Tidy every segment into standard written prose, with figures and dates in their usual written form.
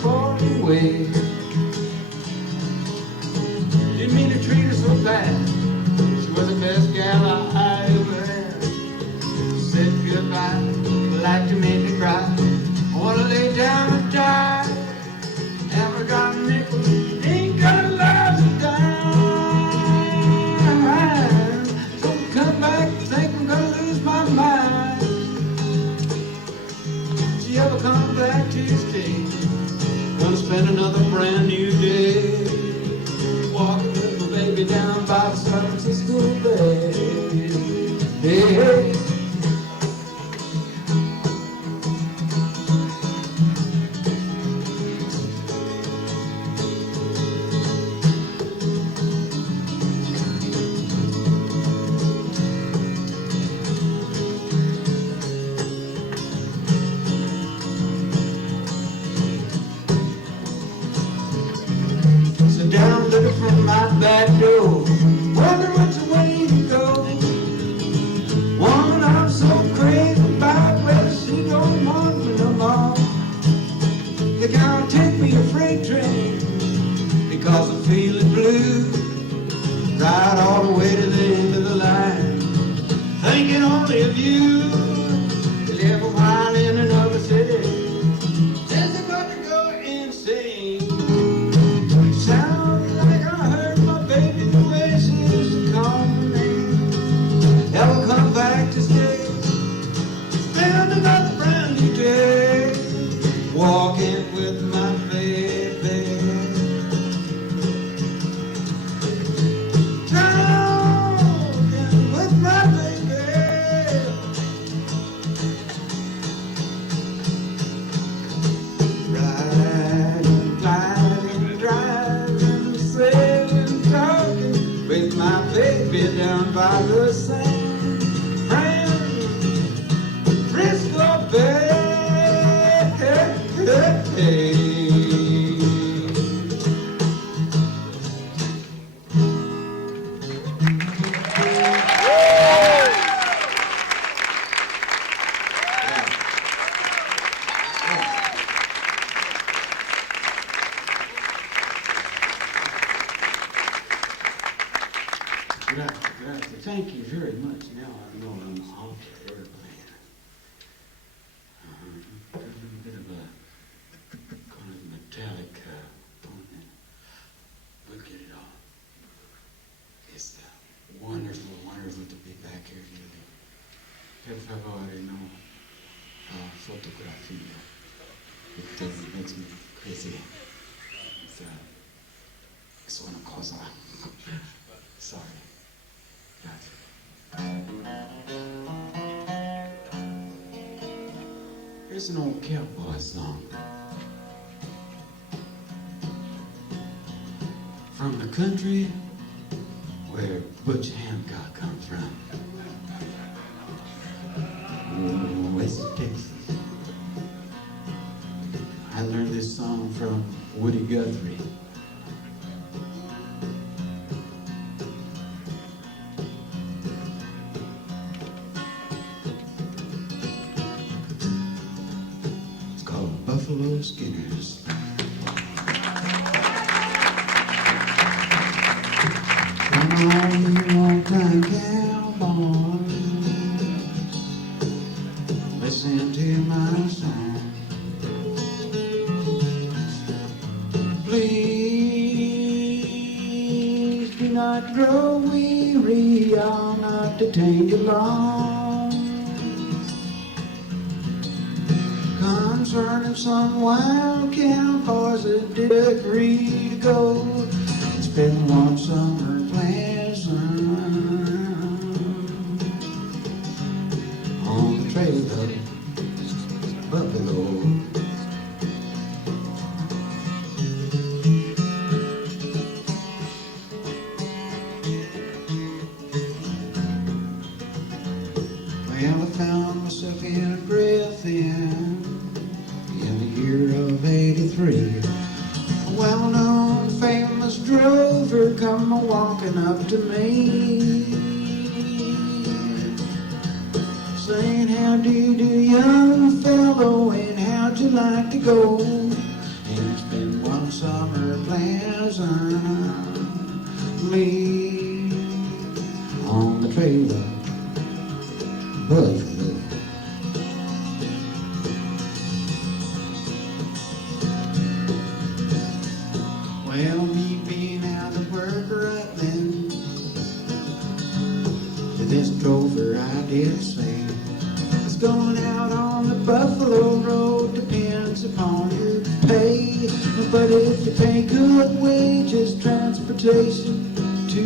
falling away. Didn't mean to treat her so bad. She was the best gal I ever had. Said goodbye, like to make me cry. I wanna lay down and die. Haven't got a nickel, ain't got a life to die. Don't come back, think I'm gonna lose my mind. If she ever comes back to stay, gonna spend another brand new day walking with my baby down by the San Francisco Bay. Hey, hey. Down looking from my back door, wonder which way to go. Woman, I'm so crazy about whether she don't want me no more. Think I'll take me a freight train because I'm feeling blue. Ride all the way to the end of the line, thinking only of you. Live a while in another city, just about to go insane. Sounds like I heard my baby the way she used to call my name. Never come back to stay. Spend another brand new day walking with my baby. Talking with my baby. Riding, gliding, driving, sailing, talking with my baby down by the San Francisco Bay. Grazie. Thank you very much. Now I know I'm off the airplane. A little bit of a kind of metallic tone. We'll get it on. It's wonderful, wonderful to be back here today. Per favore, no fotografia. It makes me crazy. It's una cosa. Sorry. Here's an old cowboy song from the country where Butch Hancock comes from, West Texas. I learned this song from Woody Guthrie. Muleskiners. Come on, you long-time cowboys, listen to my song. Please do not grow weary, I'll not detain you long. Concerning some wild cowboys that did agree to go and spend one summer pleasant on the trail of buffalo. Well, I found myself in a breath in the year of '83. A well-known, famous drover come a-walking up to me, saying, "How do you do, young fellow, and how'd you like to go and pay. But if you pay good wages, transportation to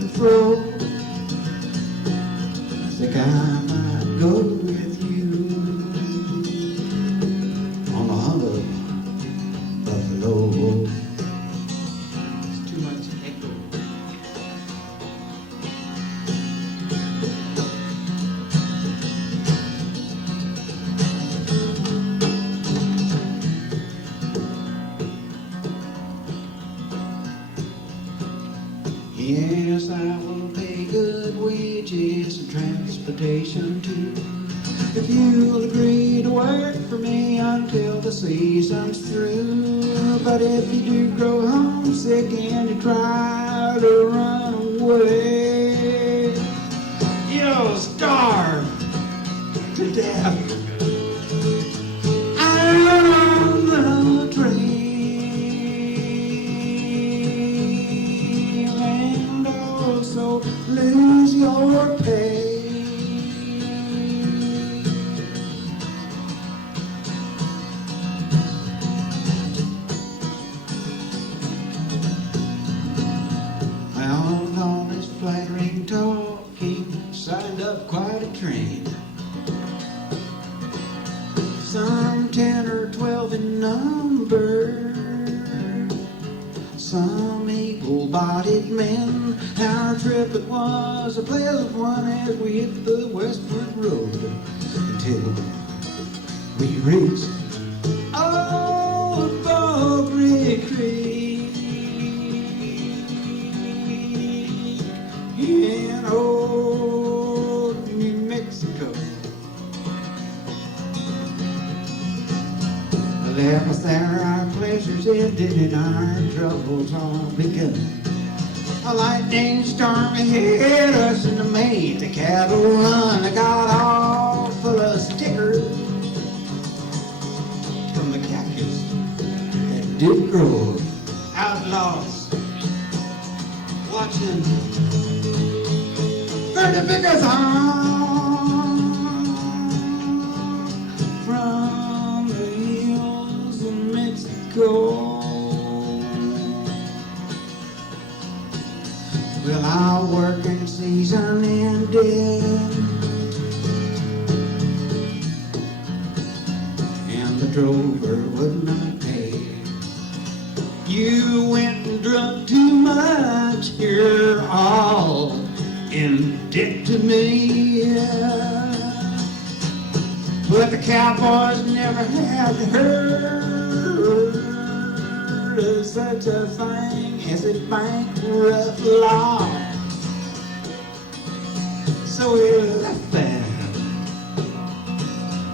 and fro, I think I might go with you on the hunt of buffalo. It's too much echo. Yes, I will pay good wages and transportation too, if you'll agree to work for me until the season's through. But if you do grow homesick and you try to run away, you'll starve to death out on the train. So lose your pay. Well, with all this flattering talking, signed up quite a train. Some 10 or 12 in number, some able-bodied men. Our trip it was a pleasant one as we hit the westward road until we reached Old Baldry Creek in old New Mexico. That was there our pleasures ended and our troubles all begun. A lightning storm hit us in the made the cattle run. I got all full of stickers from the cactus that did grow. Outlaws watching for the pickers on from the hills of Mexico. Well, our working season ended and the drover would not pay. You went and drunk too much, you're all in debt to me. But the cowboys never had heard of such a thing as a bankrupt law. So we left them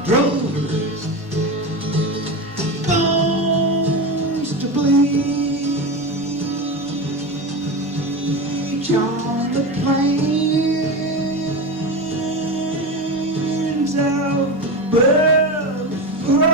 drovers, bones to bleach on the plains of Buffalo.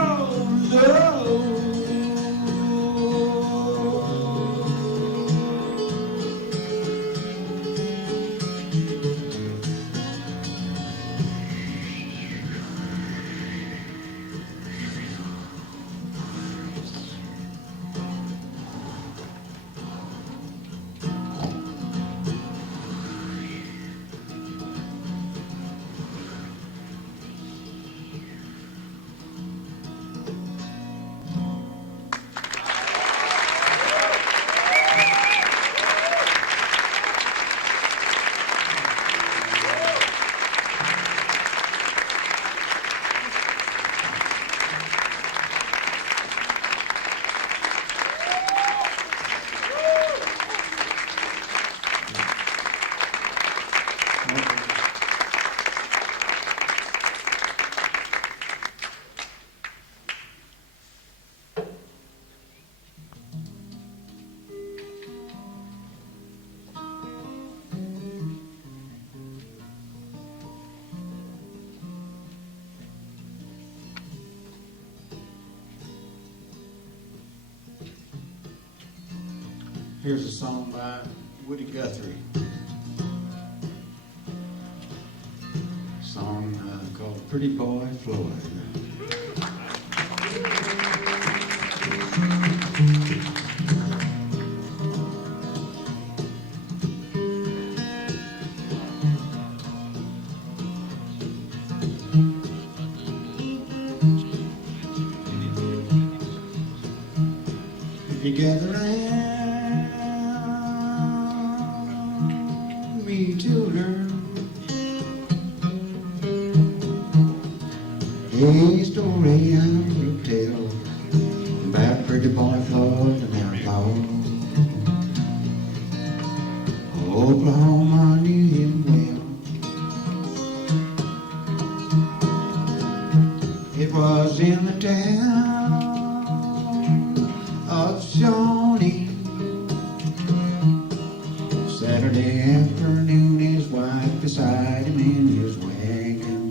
Here's a song by Woody Guthrie. Song called Pretty Boy Floyd. You gather round me, children. A story I will tell about pretty boy Floyd and outlaw. Oklahoma knew him well. It was in the town of Shawnee. Saturday afternoon, his wife beside him in his wagon.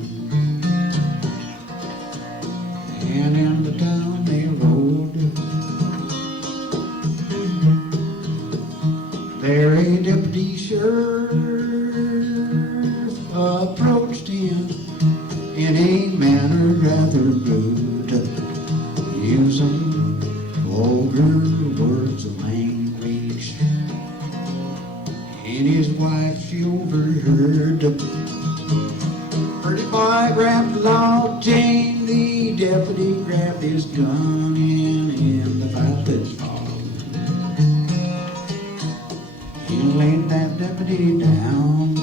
And in the town they rode. There a deputy sheriff approached him in a manner rather rude, using vulgar words of language. And his wife, she overheard. Pretty boy grabbed the log chain, the deputy grabbed his gun, and the fireplace followed. He laid that deputy down.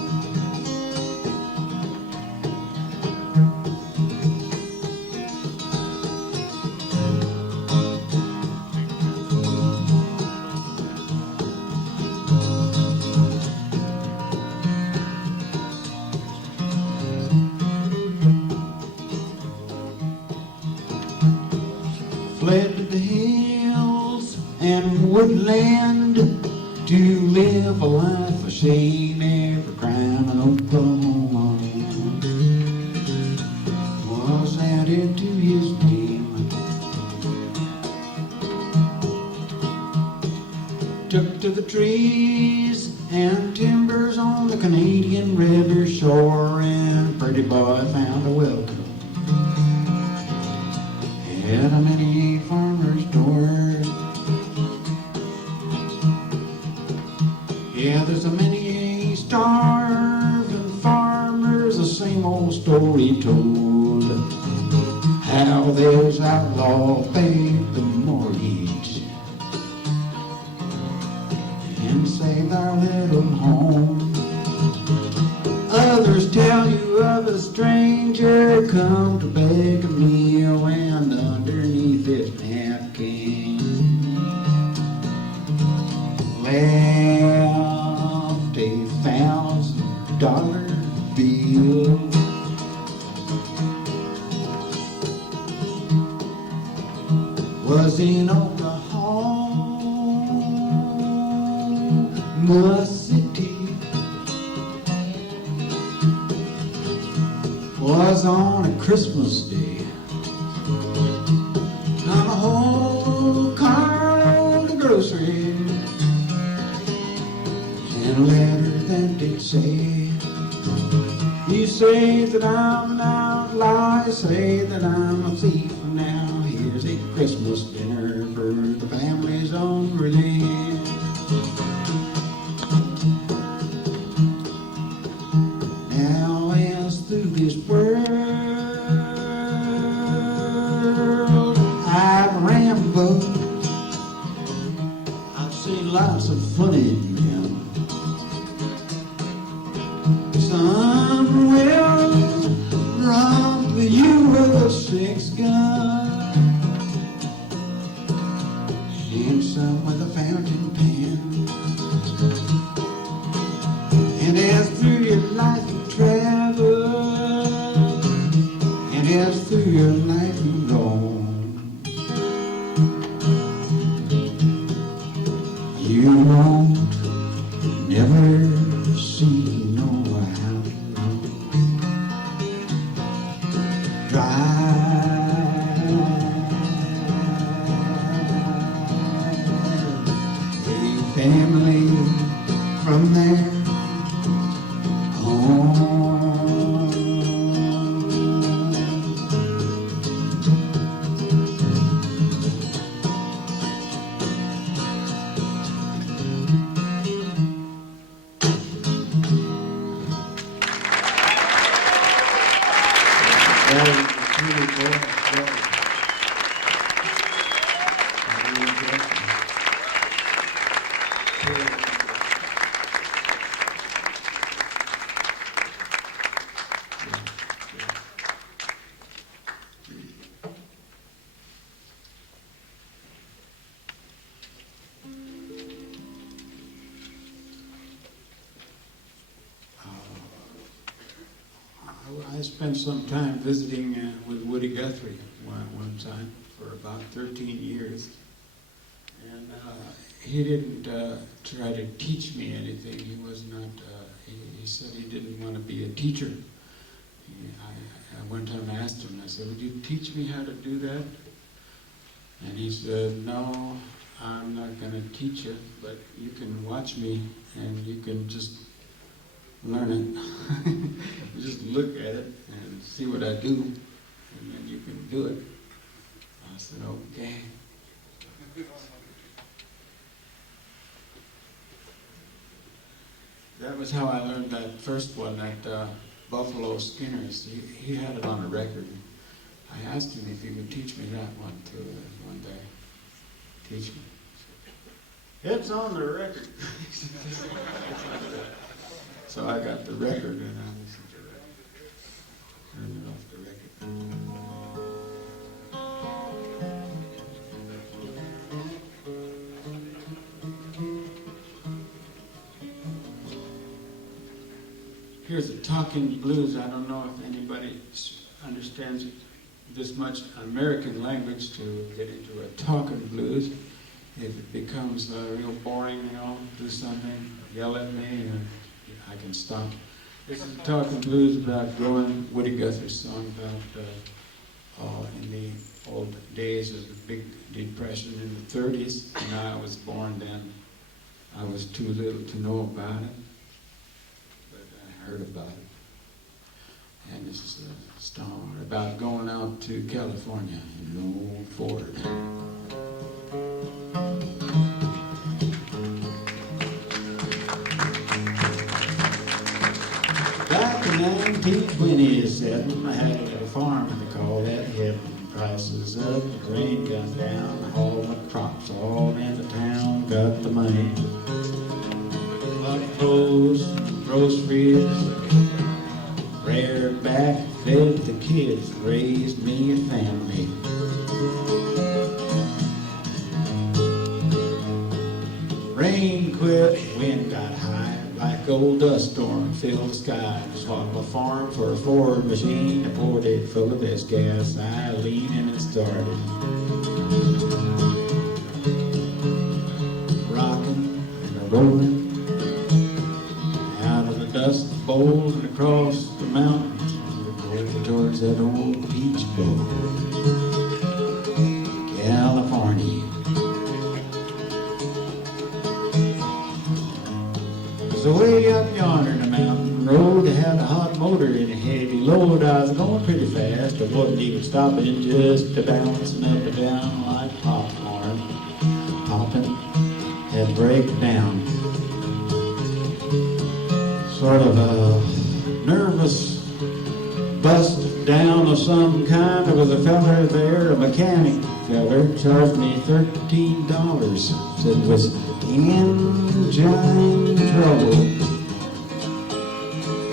Fled to the hills and woodland to live a life of shame every crime in Oklahoma was added to his name. Took to the trees and timbers on the Canadian river shore, and pretty boy found a welcome at a many farmer's door. Yeah, there's a many starving farmers, the same old story told, how those outlaws paid the mortgage and saved our little home. Others tell you of a stranger come to beg a meal, and underneath his napkin left $1,000 bill. Was in Oklahoma City. Was on a Christmas day. On a whole carload of groceries, and a letter that did say, you say that I'm an outlaw, you say that I'm a thief, and now here's a Christmas dinner for the family's own relief. Now as through this world I've rambled, I've seen lots of funny men. Some will rob you with a 6-gun, and some with a fountain pen. And as through your life you travel, and as through your life you roam, you won't never see no outlaw drive a family from there home. spent some time visiting with Woody Guthrie one time for about 13 years. And he didn't try to teach me anything. He was not, he said he didn't want to be a teacher. I one time asked him, I said, would you teach me how to do that? And he said, no, I'm not going to teach you, but you can watch me and you can just learn it. Just look at it and see what I do, and then you can do it. I said, okay. That was how I learned that first one at Buffalo Skinner's. He had it on a record. I asked him if he would teach me that one too one day. Teach me. It's on the record. So I got the record and I listened to it. Turned it off the record. Here's a talking blues. I don't know if anybody understands this much American language to get into a talking blues. If it becomes real boring, you know, do something, yell at me, and I can stop. This is a talking blues about growing, Woody Guthrie's song about in the old days of the big depression in the 30s. And I was born then. I was too little to know about it. Heard about it. And this is a song about going out to California in an old Ford. Back in 1927, I had a little farm they call that heaven. Prices up, the rain comes down, all my crops all into town, got the money. Lot of clothes, groceries, reared back, fed the kids, raised me a family. Rain quit, wind got high, like old dust storm filled the sky. Swapped my farm for a Ford machine, I poured it full of this gas, I leaned and it started. Rocking and rolling, dust bowls and across the mountains, over towards that old peach bowl, California. Cause way up yonder in the mountain road, they had a hot motor in a heavy load. I was going pretty fast, I wasn't even stopping, just bouncing up and down like popcorn, popping, had breakdown. Sort of a nervous bust down of some kind. There was a feller there, a mechanic feller, charged me $13. Said it was engine trouble.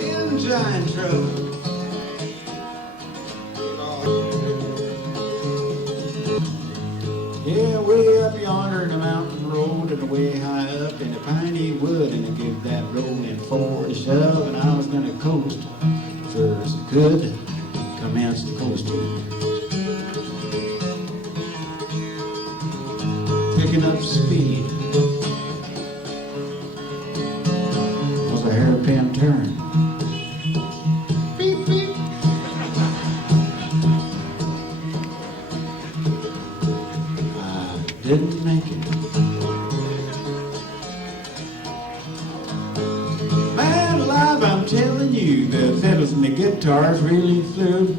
Engine trouble. Yeah, way up yonder in the mountain road and way high up in the piney wood, and I give that rolling Ford a shove, and I was gonna coast for as I could, commence the coasting. Picking up speed was a hairpin turn. Beep, beep. Didn't make it. Man alive, I'm telling you, the fiddles and the guitars really flew.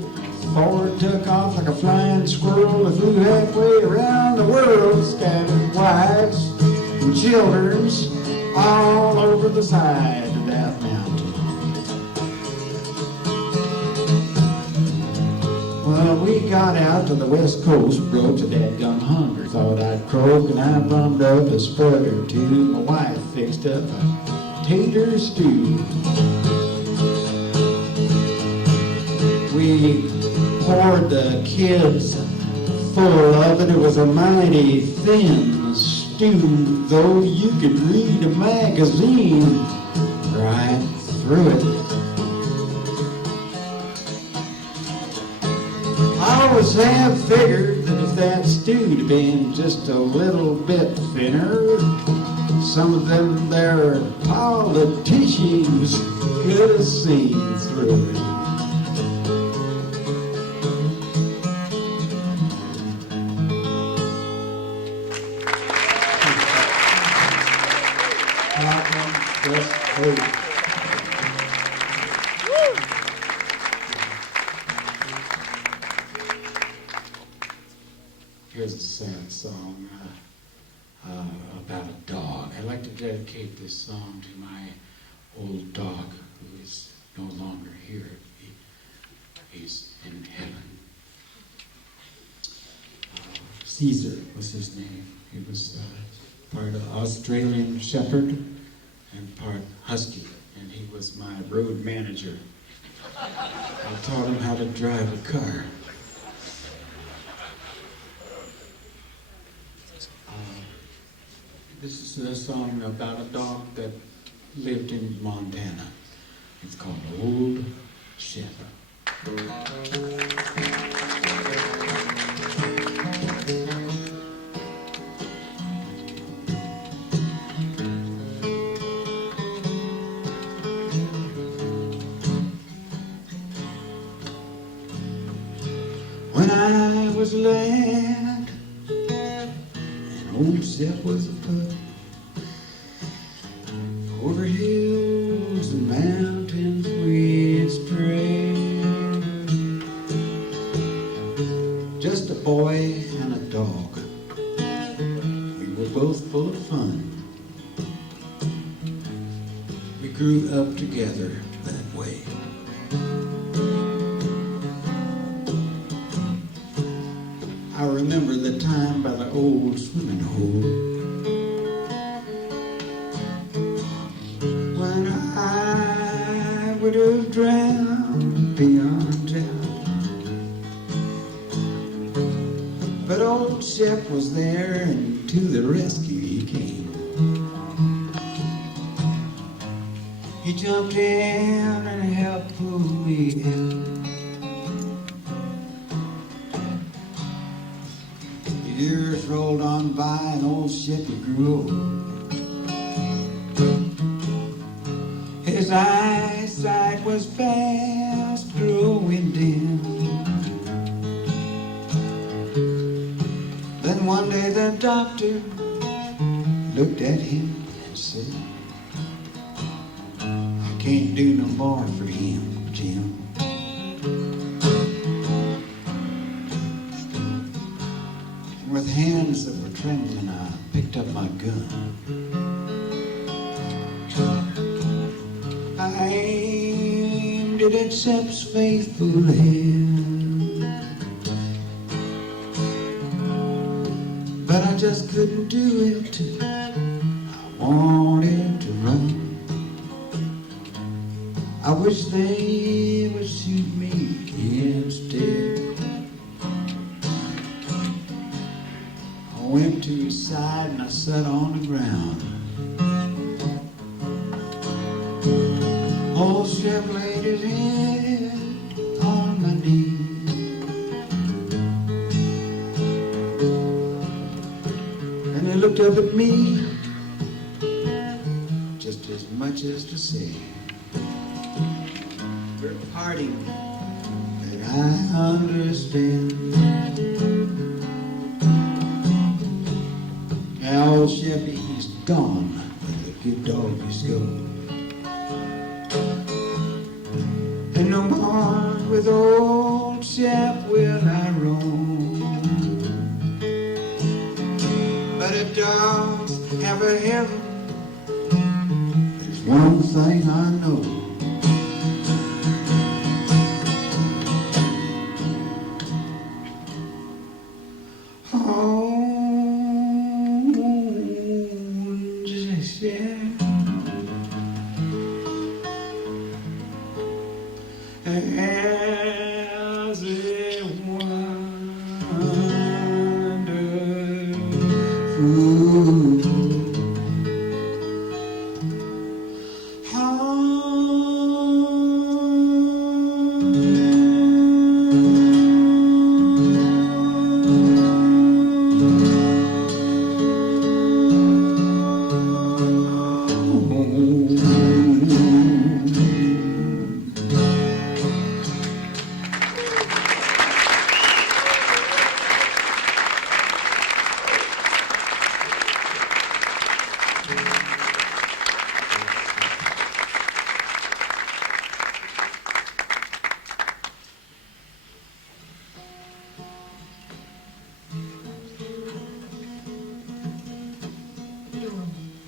Ford took off like a flying squirrel. It flew halfway around the world, scattered wives and children's all over the side of that mountain. Well, we got out to the west coast, broke to that gum hunger. Thought I'd croak, and I bummed up a spud or two. My wife fixed up a tater stew. We poured the kids full of it. It was a mighty thin stew, though you could read a magazine right through it. always have figured that if that stew'd been just a little bit thinner, some of them there politicians could have seen through it. Here's a sad song about a dog. I'd like to dedicate this song to my old dog who is no longer here. He's in heaven. Caesar was his name. He was part of Australian Shepherd and part Husky, and he was my road manager. I taught him how to drive a car. This is a song about a dog that lived in Montana. It's called Old Shep. When I was a lad, and old Shep was a pup, over hills and mountains we'd stray, just a boy and a dog. We were both full of fun. We grew up together that way. I remember the time by the old swimming hole when I would have drowned beyond doubt. But old Shep was there, and to the rescue he came. He jumped in and helped pull me in. Years rolled on by and old Shep grew old. His eyesight was fast growing dim. Then one day the doctor looked at him and said, I can't do no more for him, Jim. With hands that were trembling, I picked up my gun. I aimed it at Shep's faithful hand, but I just couldn't do it. I wanted to run. I wish they would shoot me instead. I went to his side and I sat on the ground. Old Shep laid his head on my knee. And he looked up at me, just as much as to say, we're parting, that I understand. Now old Shep, he's gone, where the good doggies go. And no more with old Shep will I roam. But if dogs have a heaven, there's one thing I know.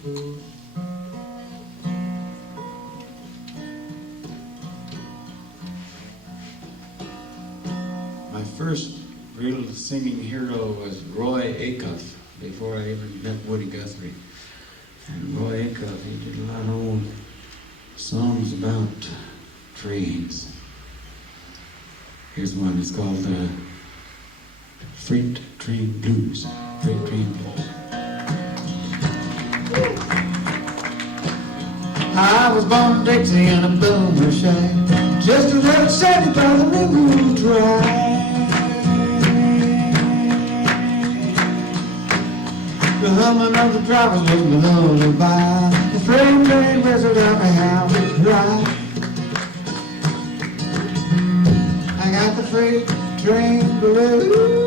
My first real singing hero was Roy Acuff, before I even met Woody Guthrie. And Roy Acuff, he did a lot of old songs about trains. Here's one, it's called Freight Train Blues. Freight Train Blues. I was born in Dixie in a boomer shack, just a little city by the railroad track. The humming of the drivers was my lullaby. The freight train whistled out my house was dry. I got the freight train blues.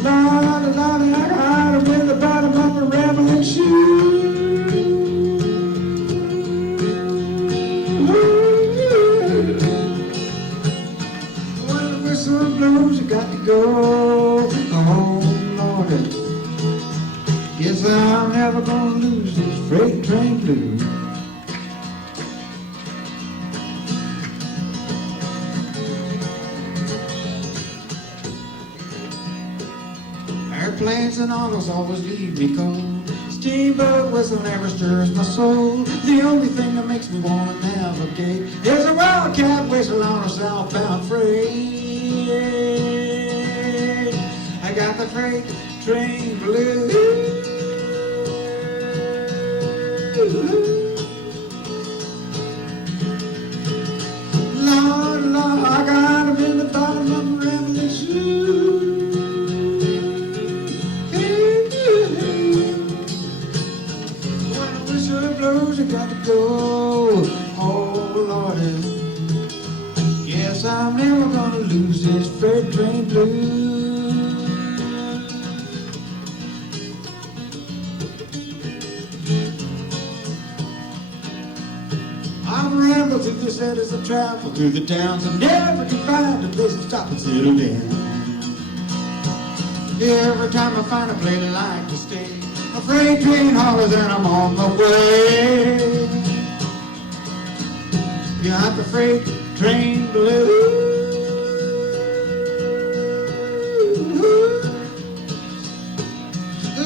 Lordy, Lordy, I got him in the bottom of a Ramblin' shoe. When the whistle blows, you got to go. Oh, Lordy, guess I'm never gonna lose this freight train blues. Airplanes and autos always leave me cold. Steamboat whistle never stirs my soul. The only thing that makes me want to navigate is a wildcat whistle on a southbound freight. I got the freight train blues. Lord, Lord, I got him in the bottom of my Ramblin' shoe. I got to go, oh Lordy, yes, I'm never gonna lose this freight train blues. I'm rambling through the cities, I travel through the towns, and never can find a place to stop and settle down. Every time I find a place I like to stay, a freight train hollers and I'm on my way. You got the freight train blues.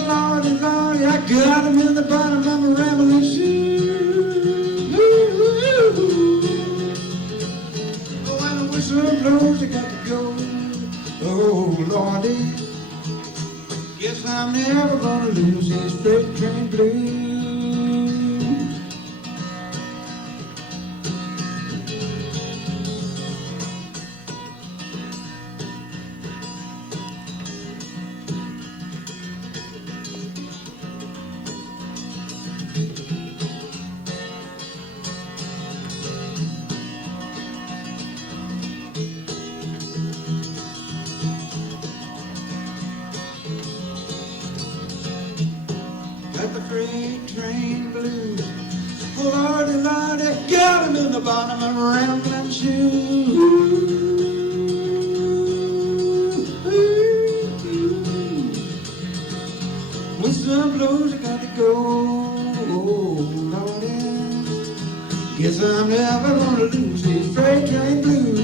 Lordy, Lordy, I got him in the bottom of my Ramblin' shoe. Oh, when the whistle blows, I got to go. Oh, Lordy, guess I'm never gonna lose this freight train blues. Got the freight train blues. Oh, Lordy, Lordy, got him in the bottom of a Ramblin' shoe. Whistle blows, I got to go. Oh, Lordy, guess I'm never gonna lose this freight train blues.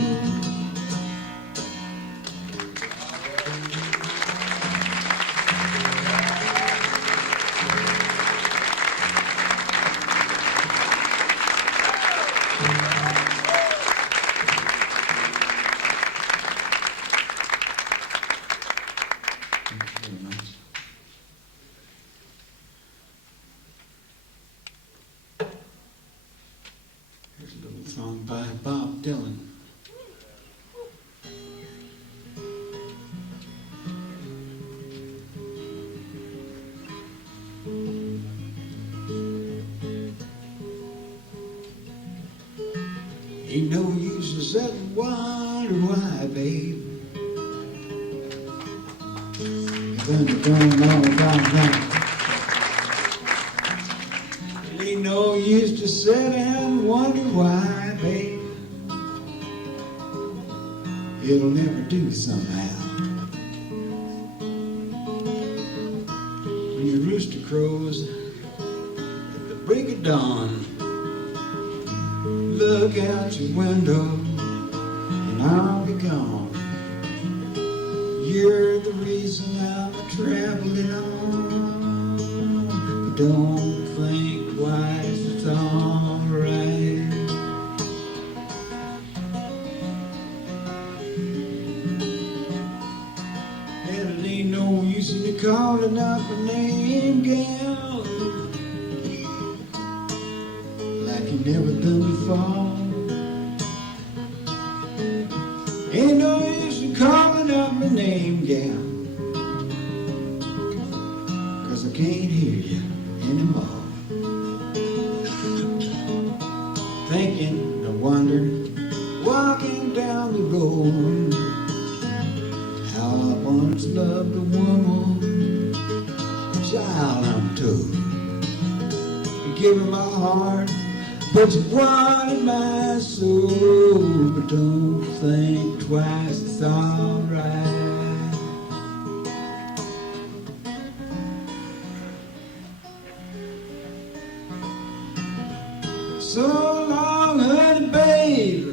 Here's a little song by Bob Dylan. Ain't no use to sit and wonder why, babe. You're going all down now. Ain't no use to sit and wonder why, babe. It'll never do somehow. crows at the break of dawn. Look out your window and I'll be gone. You're the reason I'm traveling on. But don't think twice, it's alright. And it ain't no use in you calling out my name, gal, like you never done before. Ain't no use in calling out my name, gal, 'cause I can't hear you anymore. Thinking, I wonder, walking down the road, how I once loved a woman, child I'm told. I give her my heart, but you wanted my soul. But don't think twice, it's alright. So long, honey, babe.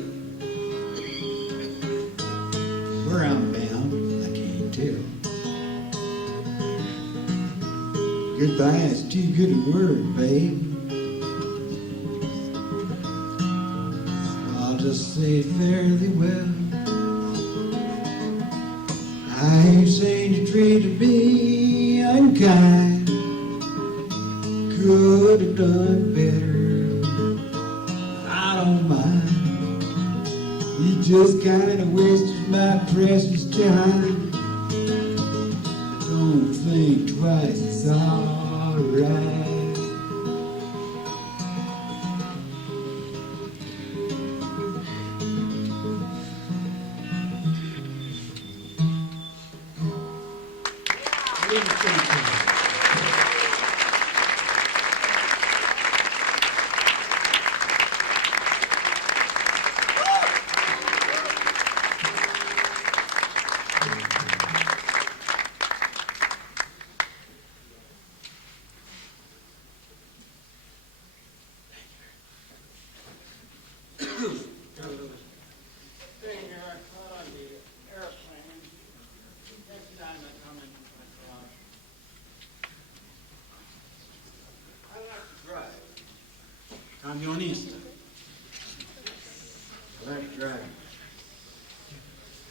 Where I'm bound, I can't tell. Goodbye is too good a word, babe. Just say fare thee well. I ain't saying you treated me unkind. Could have done better. I don't mind. You just kind of wasted my precious time. Don't think twice, it's alright. Camionista. I like driving.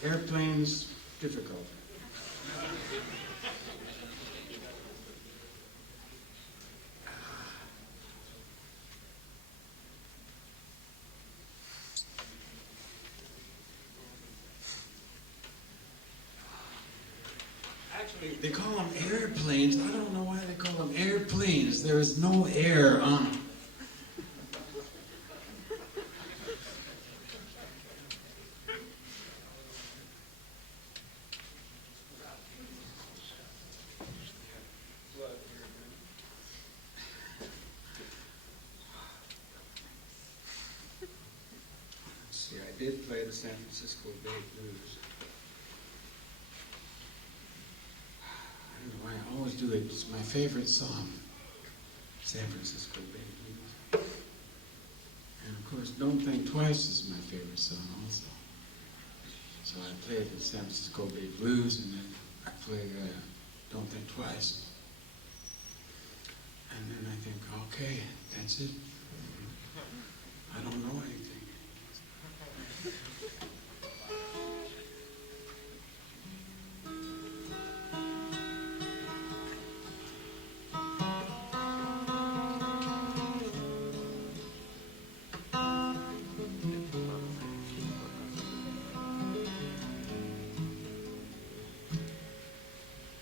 Airplanes, difficult. Actually, they call them airplanes. I don't know why they call them airplanes. There is no air on them. I did play the San Francisco Bay Blues. I don't know why I always do it. It's my favorite song, San Francisco Bay Blues. And of course, Don't Think Twice is my favorite song also. So I played the San Francisco Bay Blues, and then I played Don't Think Twice. And then I think, okay, that's it. I don't know anything.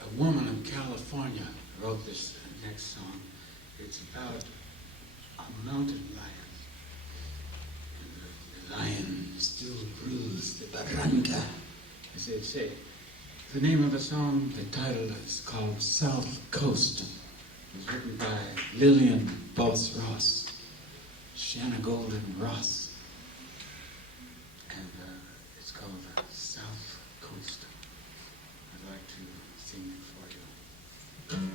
A woman in California wrote this next song. It's about a mountain lion. And the lion still rules the barranca, as they say. The name of the song, the title is called South Coast. It was written by Lillian Boss Ross, Shanna Golden Ross. And it's called South Coast. I'd like to sing it for you.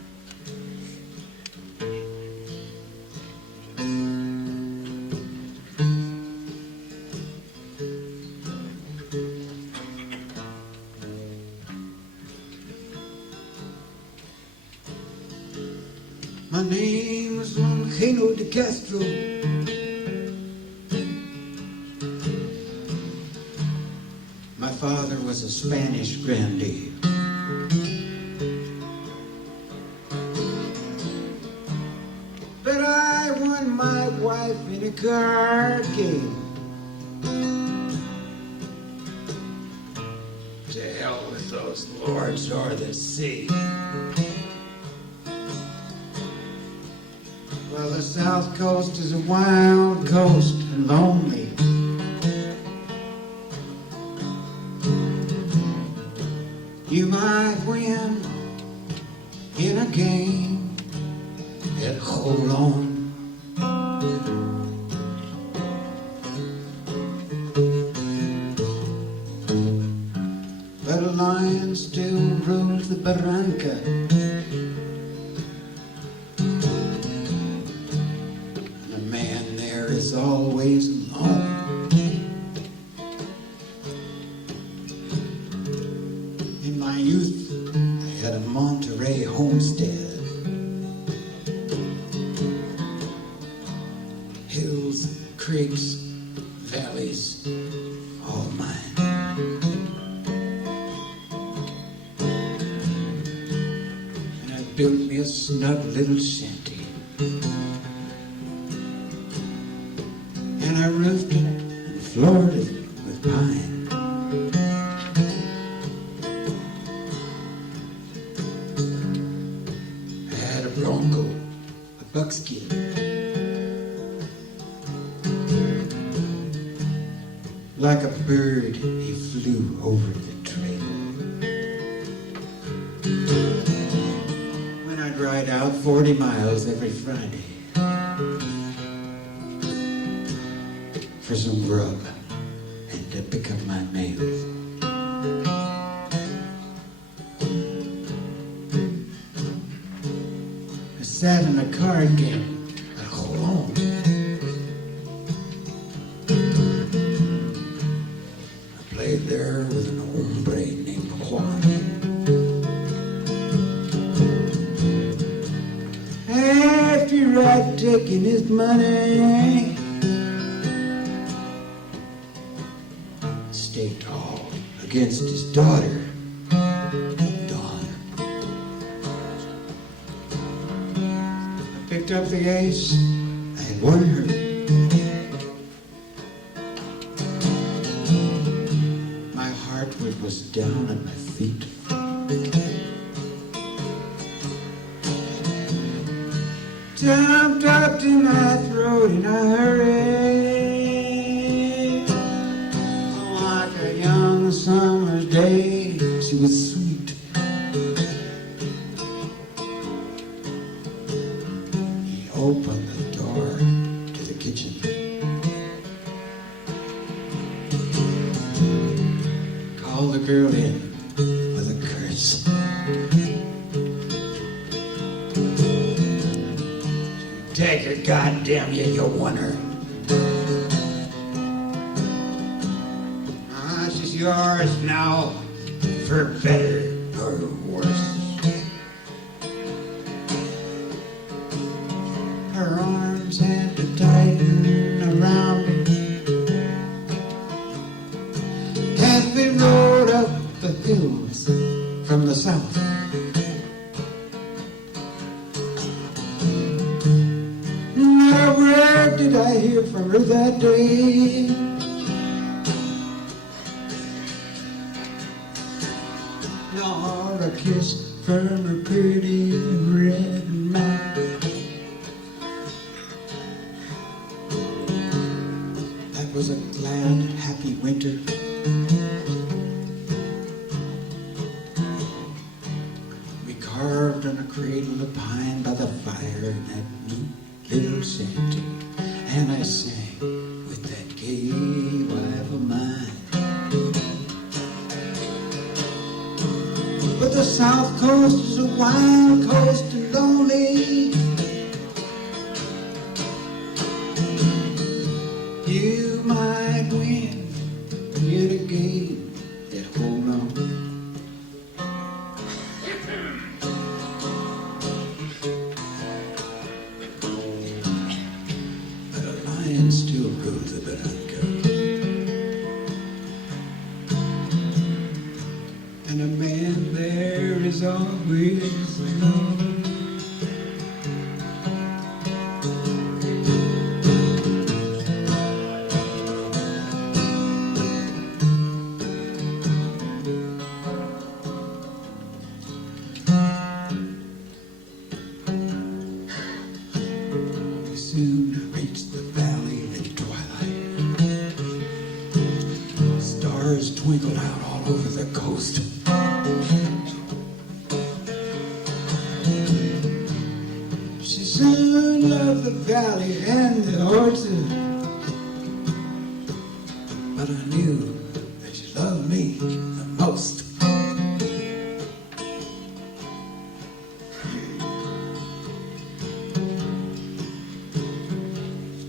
My name was Angelo de Castro. My father was a Spanish grandee. But I won my wife in a card game. To hell with those lords or the sea. Well, the South Coast is a wild coast and lonely. You might win in a game, yet hold on. But a lion still rules the barranca. And a man there is always alone. In my youth, I had a Monterey homestead. Hills, creeks, valleys, all mine. And I built me a snug little shanty. And I roofed it and floored it with pine. Bronco, a buckskin. Like a bird, he flew over the trail. When I'd ride out 40 miles every Friday for some grub and to pick up my mail. Sat in a card game at home. I played there with an hombre named Juan. After I'd taken his money, stayed tall against his daughter. Picked up the ace, I had won her. My heart was down at my feet. Jumped up to my throat in a hurry. Like a young summer's day, she was sweet. Opened the door to the kitchen. Called the girl in with a curse. Take her, goddamn you won her. She's yours now, for better or worse. Her arms had to tighten around me as we rode up the hills from the south. Not a word did I hear from her that day. Nor a kiss from her pretty red mouth. That was a glad, happy winter. We carved on a cradle of pine by the fire in that neat little shanty, and I sang with that gay wife of mine. But the South Coast is a wild coast and lonely. You might win yet again, yet hold on. and a man there is always love. We soon reached the valley in twilight. Stars twinkled out all over the coast. She soon loved the valley and the orchard, but I knew that she loved me the most.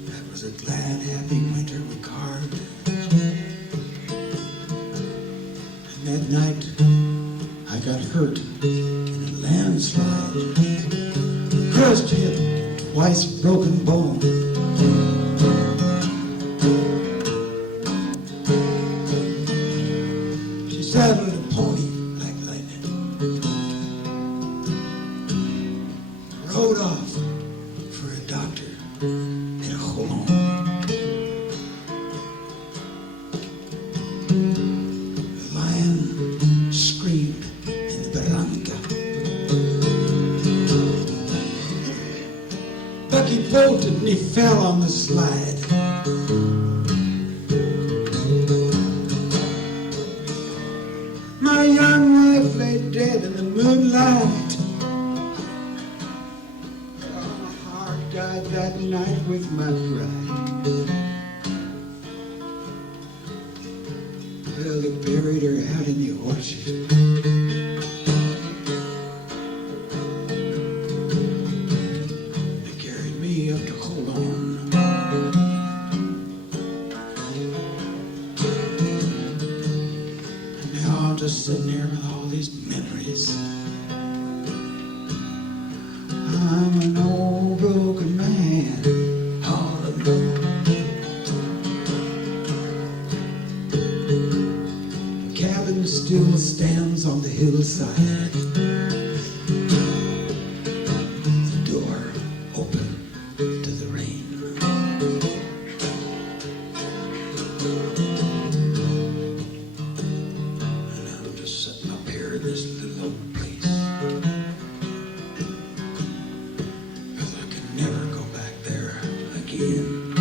That was a glad, happy winter we carved. And that night I got hurt in a landslide. Crushed hip, twice broken bone. She saddled a pony like lightning, rode off for a doctor in a Holon. The lion screamed in the barranca. Bucky bolted and he fell on the slide. My young wife lay dead in the moonlight. Oh, my heart died that night with my bride. Well, they buried her out in the orchard. They carried me up to Holon. And now I'm just sitting there with all these memories. I'm an old broken man, all alone. The cabin still stands on the hillside. The door open to the rain. And I'm just sitting up here in this little old place. 'Cause I can never go back there again.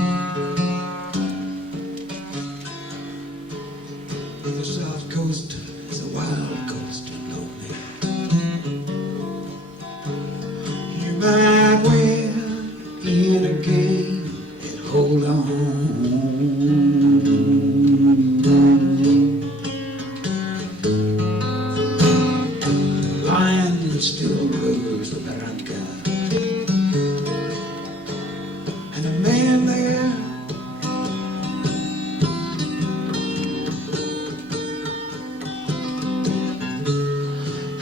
The South Coast is a wild coast, you know me. You might win in a game and hold on. The lion still rules the barranca. And a man there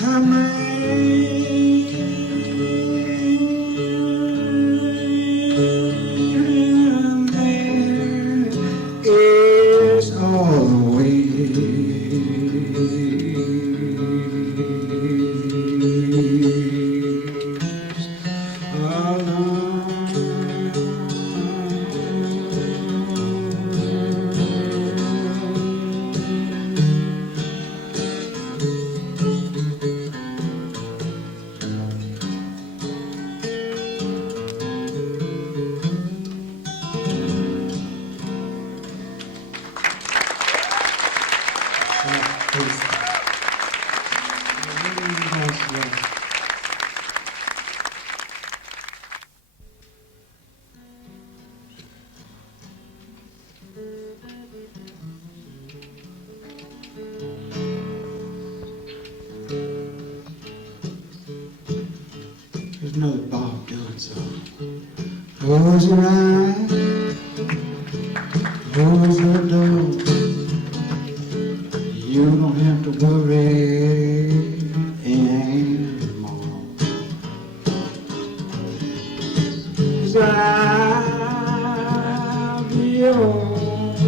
a man there is There's another Bob Dylan song. Close your eyes, close your door. You don't have to worry anymore. 'Cause I'll be yours,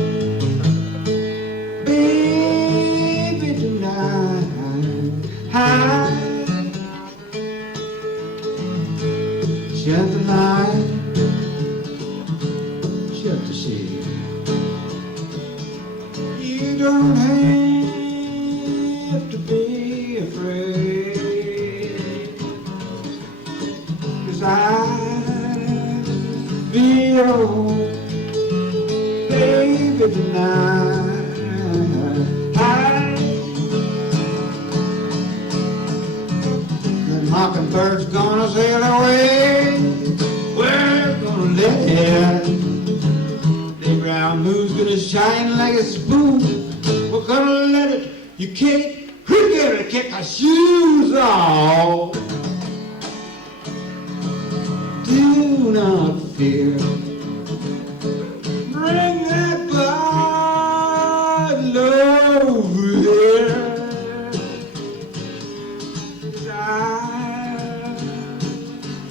baby, tonight. high. Shut the light, shut the shade. You don't have to be afraid, 'cause I'll be your baby tonight. The mockingbird's gonna sail away. We're gonna let it. The brown moon's gonna shine like a spoon. We're gonna let it. You can't. We're gonna kick our shoes off. Do not fear. Bring that bottle over here. 'Cause I'll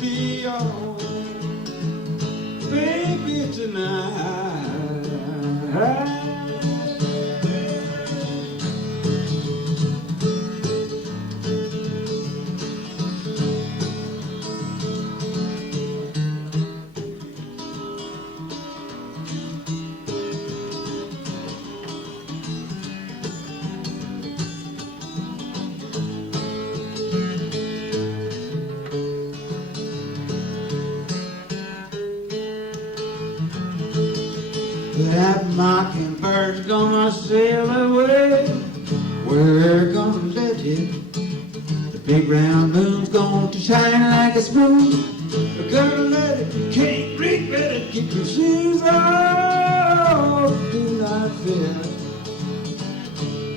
be your baby tonight. That mockingbird's gonna sail away. We're gonna let it. The big round moon's gonna shine like a spoon. We're gonna let it. You can't regret it. Get your shoes off. Do not fear.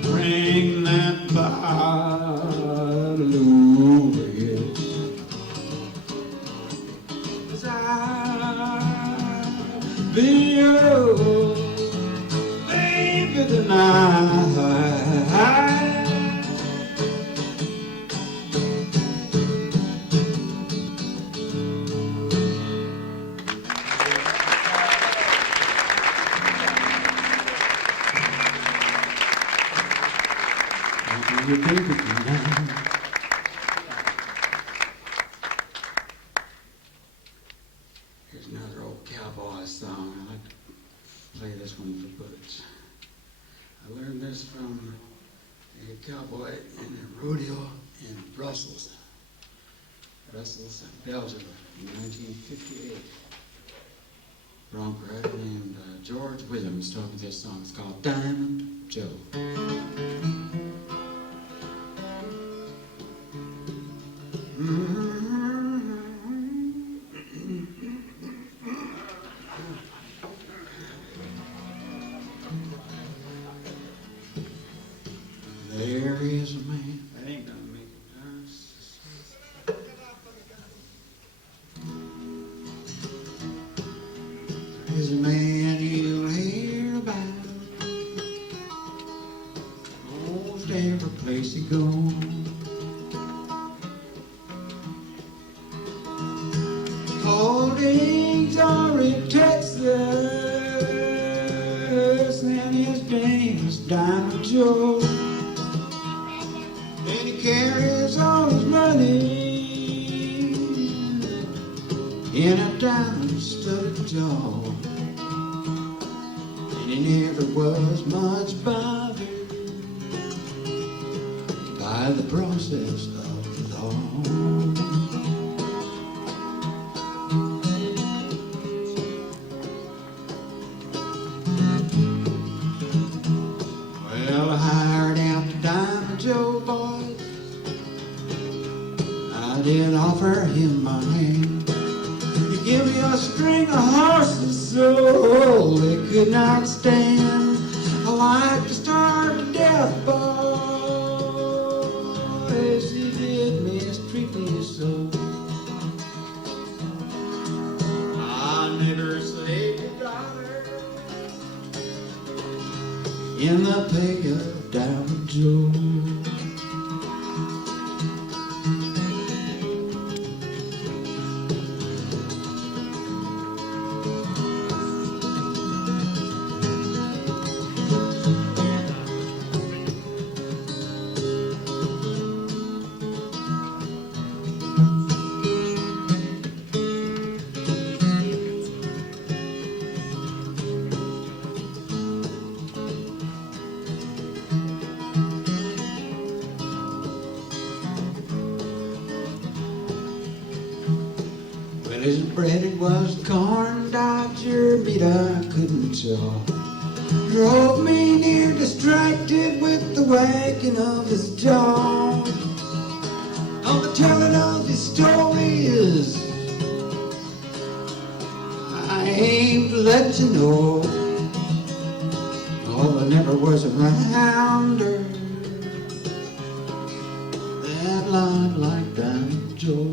Bring that bottle over here. 'Cause I'll be your baby tonight. I'll be your baby tonight. Here's another old cowboy song. I like to play this one for Butch. I learned this from a cowboy in a rodeo in Brussels, Belgium, in 1958. Bronc rider named George Williams taught me this song. It's called Diamond Joe. There is a man. That ain't gonna make it. There's a man you'll hear about almost every place he goes. Holdings are in Texas, and his name is Diamond Joe. And he carries all his money in a diamond-studded jaw. And he never was much bothered by the process of the law. Well, I hired out the Diamond Joe boys. I did offer him my hand. He gave me a string of horses so they could not stand. I like to starve to death, boys. He did mistreat me so. I never saved a dollar in the pay of Diamond Joe. Well, his bread it was corn dodger meat I couldn't chaw. Drove me near distracted with the wagging of his jaw. On the telling of his stories, I aim to let you know. Oh, there never was a rounder that lied like that Joe.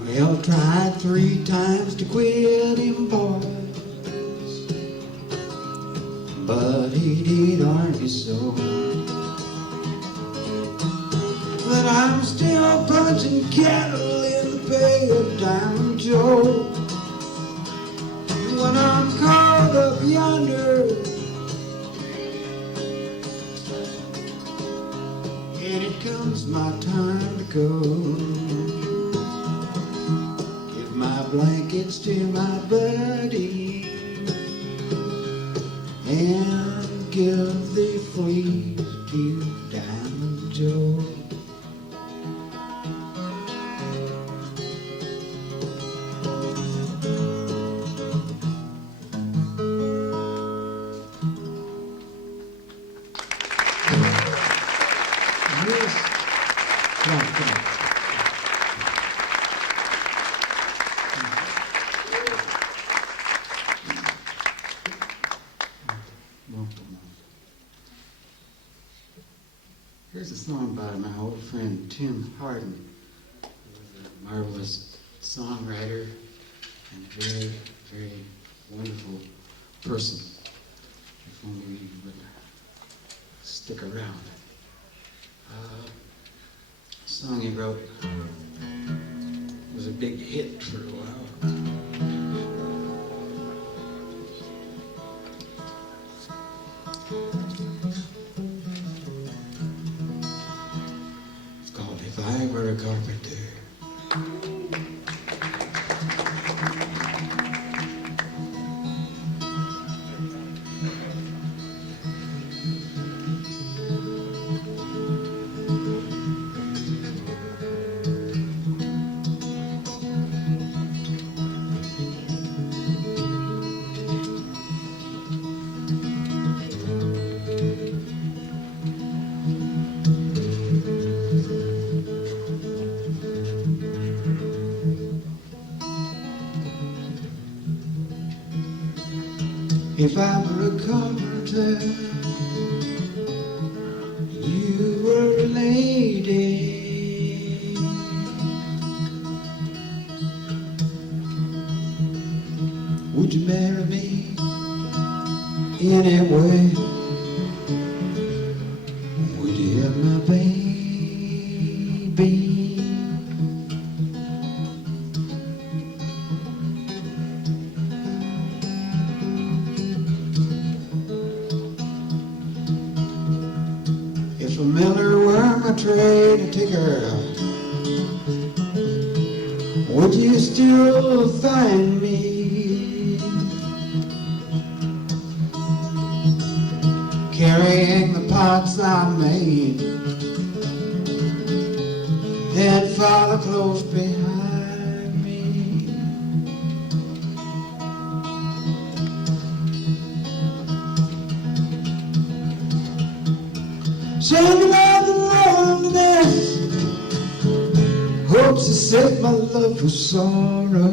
Well, tried 3 times to quit him, boys, but he did argue so that I'm still punching cattle in the pay of Diamond Joe. When I'm caught up yonder and it comes my time to go, my blankets to my buddy and give the fleece to Diamond Joe. Here's a song by my old friend Tim Hardin, who was a marvelous songwriter and a very, very wonderful person. If only he would stick around. A song he wrote was a big hit for a while. If I were a carpenter. If I were a carpenter, you were a lady, would you marry me anyway? Would you have my baby? If a miller were my trade to take her out, would you still find me carrying the pots I made and follow close behind me? Send love the loneliness, hopes to save my love for sorrow.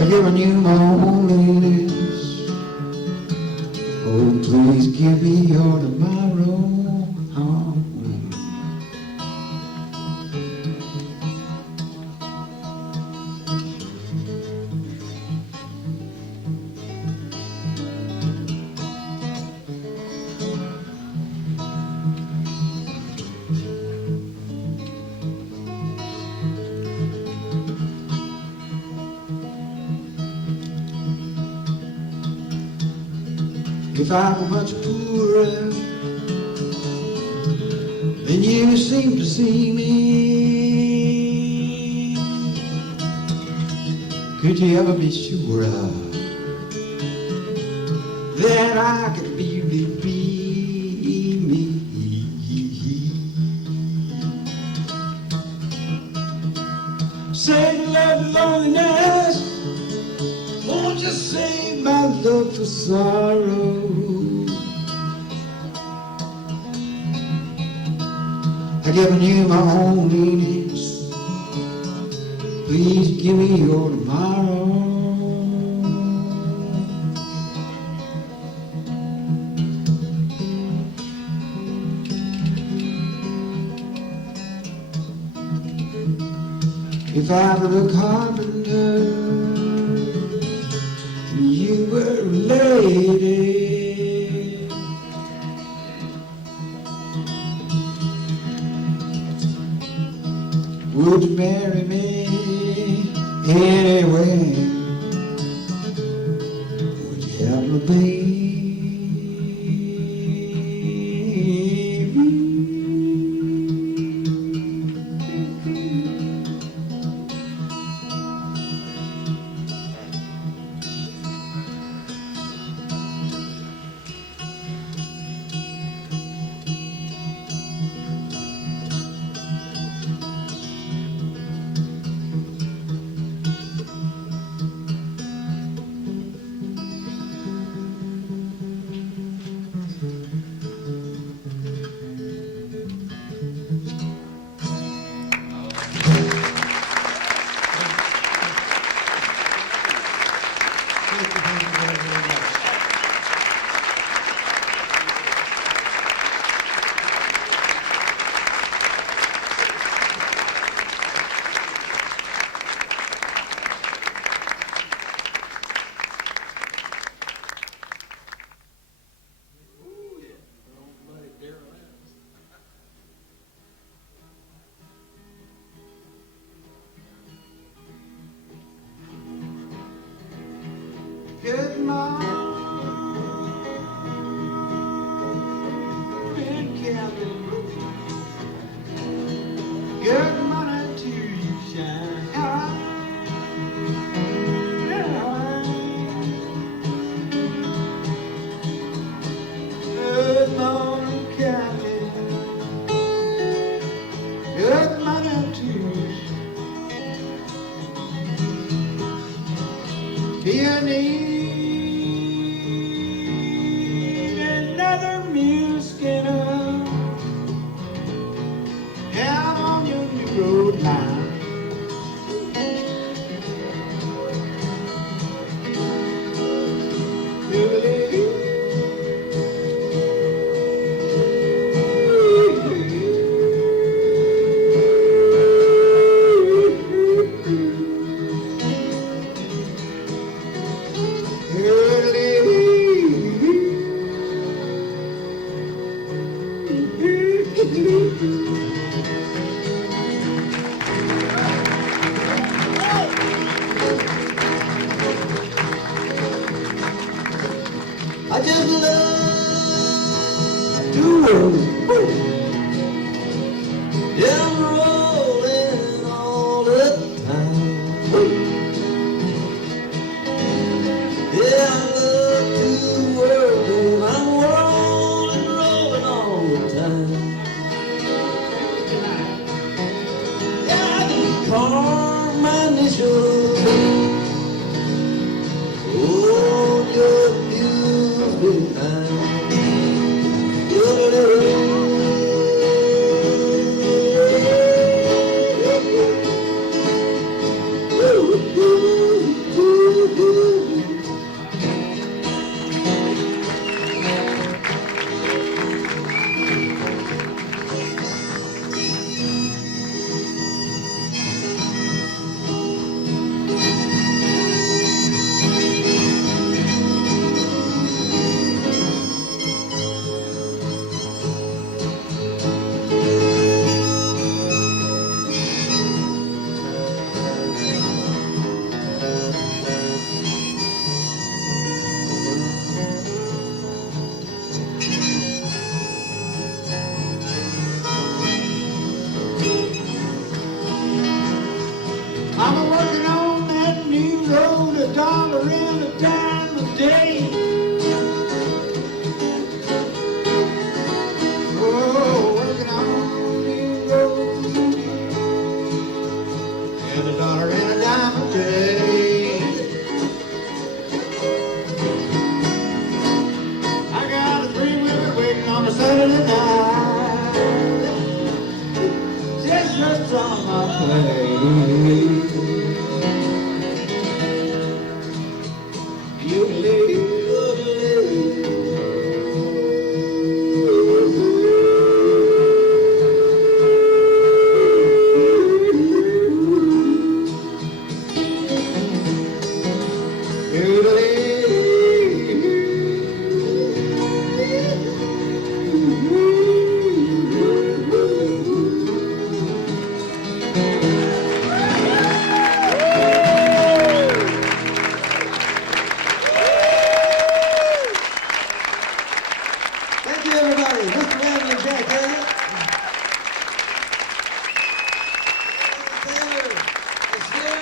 I've given you my loneliness, oh please give me your tomorrow. If I were much poorer than you seem to see me, Could you ever be sure that I could really be me? Save love loneliness, won't you save my love for sorrow? I've given you my own needs, please give me your tomorrow. If I were a carpenter and you were a lady, would you marry me anyway? Would you have my baby? Good morning, Calende. Good morning to you, Shanghai. Good morning, Calende. Good morning to you. Do you need another Muleskinner down on your new road line? I just love to roll, yeah, I'm rolling all the time. Yeah, I love to whirl, and I'm rolling, rolling all the time. Yeah, I can carve my initials on your behind. on my plate. You live. Thank you, everybody. Mr. Ramblin, Jack Elliott. Taylor, Sesto.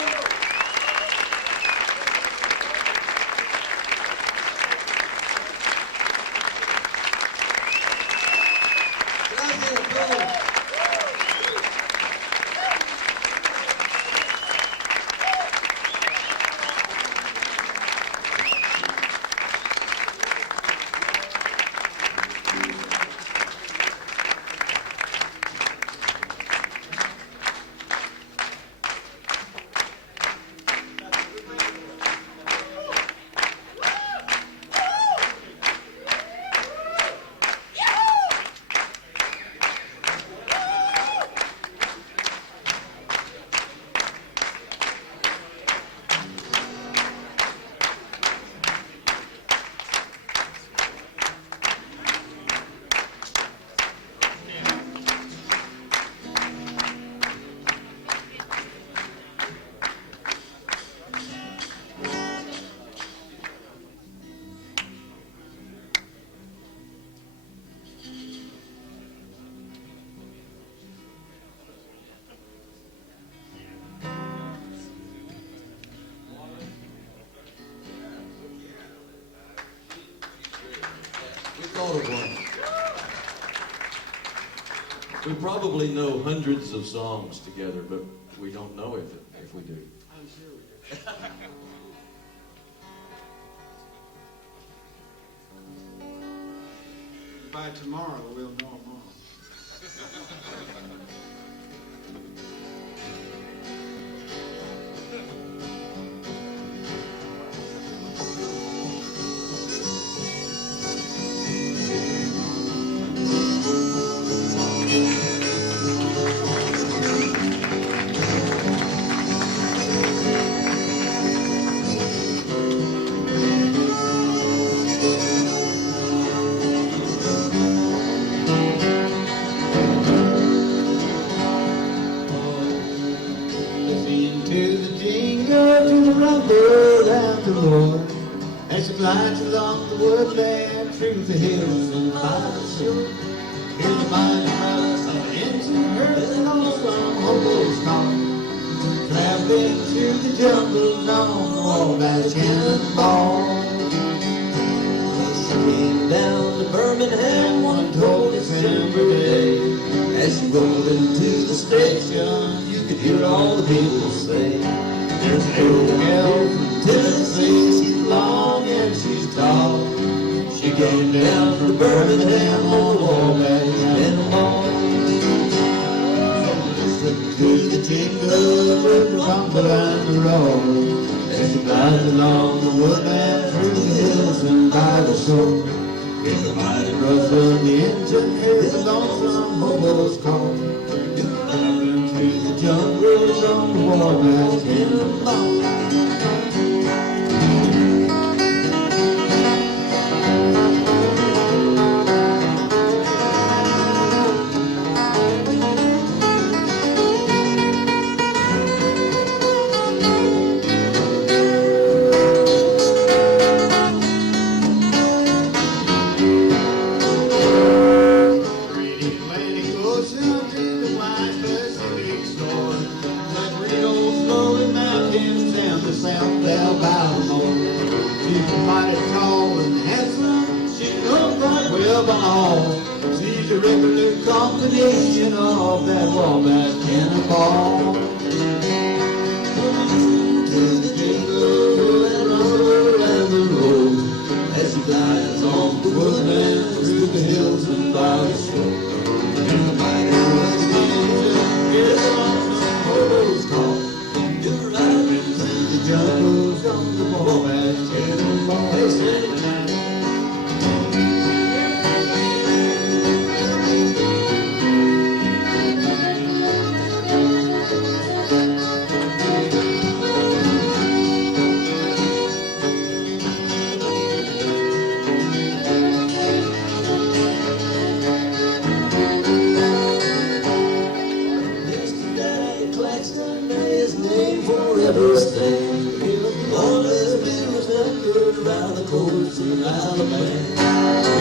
Gracias, brother. We thought of one. We probably know hundreds of songs together, but we don't know if we do. I'm sure we do. By tomorrow, we'll know them all. Listen to the jingle, to the rumble and the roar, as it glides along the woodland through the hills and by the shore. Hear the mighty house of an engine hurling on some hobo's car, traveling through the jungles on the Wabash Cannonball. She came down to Birmingham one cold December day. As she rolled into the station, you could hear all the people say, there's an old gal from Tennessee, she's long and she's tall. She came down to Birmingham on the Wabash Cannonball. Listen to the jingle of the rumble and the roar, as she glides along the woodland through the hills and by the shore. Hear the mighty rush of the engine, hear the lonesome hobo's call. Traveling through the jungles on the Wabash Cannonball. She's a regular combination of that Wabash Cannonball. To the jingle and rumble and the road, as she glides on the woodland through the hills and by the shore. And the mighty rush of the engine, hear the forever stand. All this memories that good around the coast of Alabama.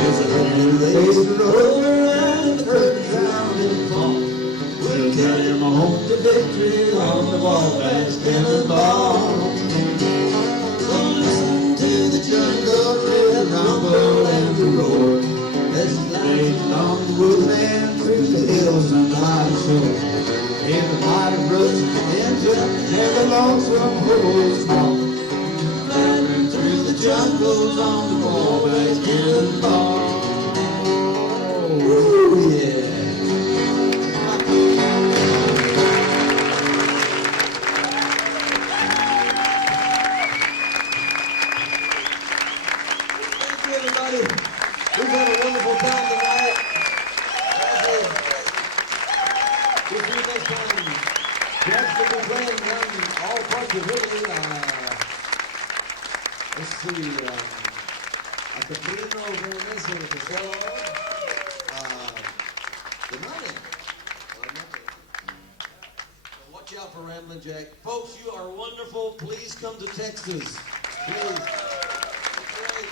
It's a race over and the curtains round in fall. We'll carry them home to victory on the Wabash Cannonball. So listen to the jungle, the rumble and the roar. Let's lay along the woodland through the hills and by the shore. In the mighty brooks and just never lonesome horse walk. Riding through the jungles on the Wabash Cannonball. Ooh, yeah. Thank you, everybody. We've had a wonderful time tonight. We'll see you next time. Jeff's going to be playing down all parts of Italy. Let's see. A Caprino over in this one, Castello. The money. Watch out for Ramblin' Jack. Folks, you are wonderful. Please come to Texas. Please. Great.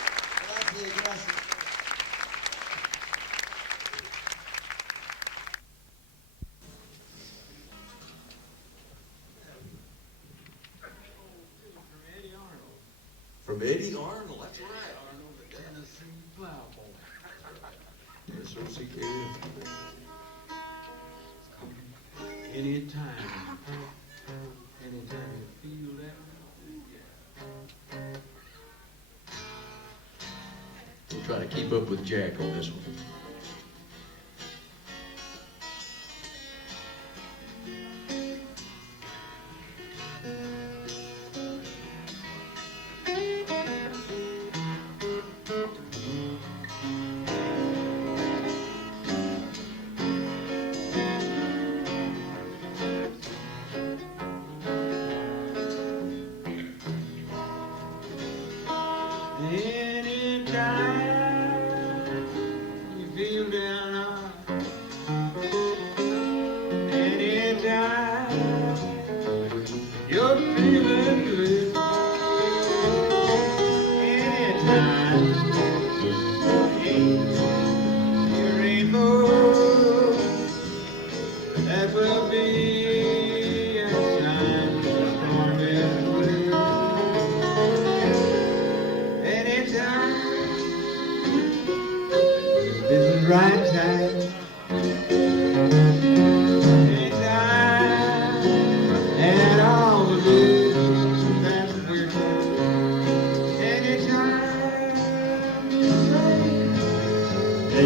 Gracias, gracias. From Eddie Arnold, that's right. Arnold, the Tennessee Plowboy. S-O-C-K. Anytime you feel that. We'll try to keep up with Jack on this one.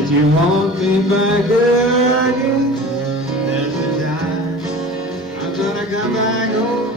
You want me back again? That's the time I'm gonna come back home.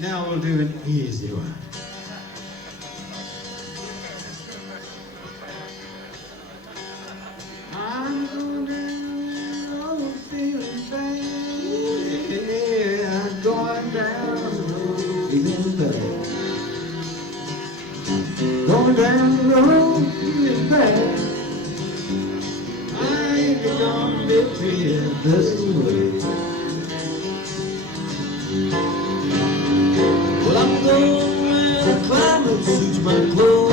Now we'll do an easy one. I'm going down, feeling bad. Yeah, I'm going down the road, feeling bad. Going down the road, feeling bad. I ain't gonna be treated this way. Well, I'm going where the climate suits my clothes.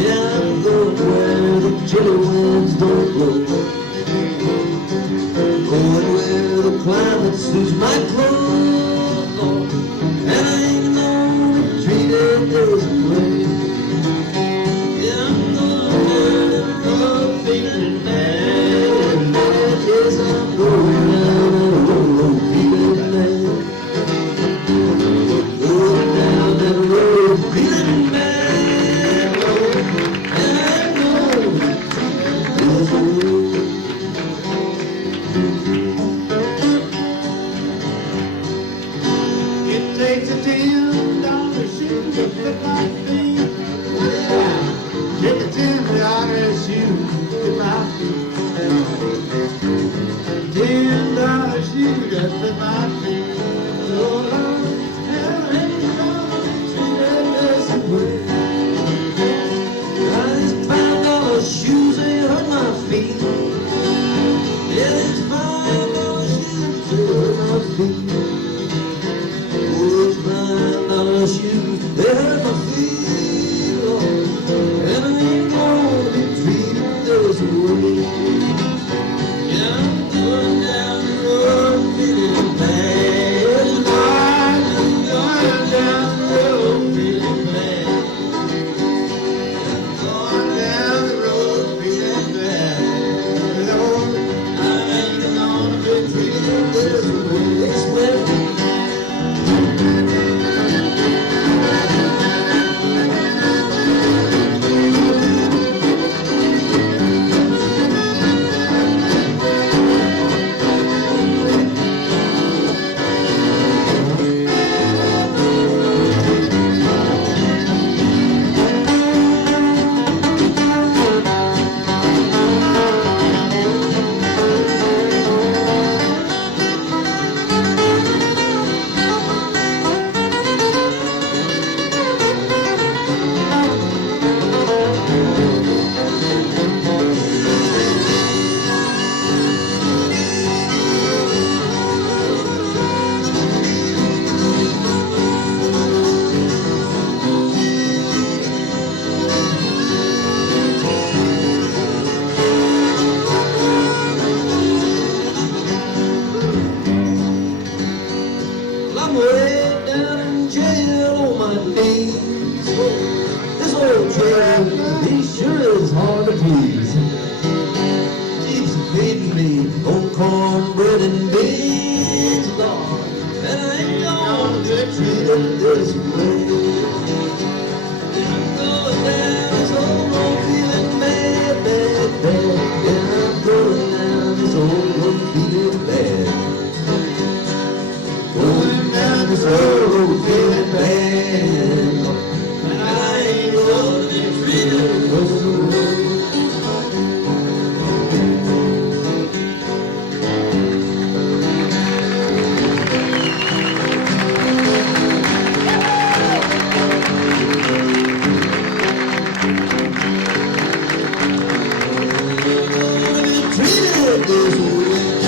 Yeah, I'm going where the chilly winds don't blow. Going where the climate suits my clothes. And I ain't gonna be treated this way. Yeah, I'm going where the road feeling bad. Yes, I'm going down the road feeling bad. Going down that road feeling bad. And I know this way. It takes a $10 shoe to fit my feet. Yeah, take a $10 shoe to fit my feet. $10 shoe to fit my feet. Oh, Lord, hell ain't gonna be treated this way. These $5 shoes, they hurt my feet. Yeah, these $5 shoes, they hurt my feet. Oh, these $5 shoes, they hurt my feet. Oh, and I ain't gonna be treated this way. Yeah, I'm going down the road feeling bad. I'm going down the road feeling bad. I'm going down the road feeling bad. Lord, I ain't gonna be treated this way. Explain. I'm way down in jail on my knees. This old jail, he sure is hard to please. Keeps feeding me on cornbread and beans, Lord, and I ain't gonna get treated this way. I'm going down this old road feeling bad, bad, bad. Yeah, I'm going down this old road feeling bad. Going down this road feeling bad, and I ain't gonna be treated this way. Treated this way.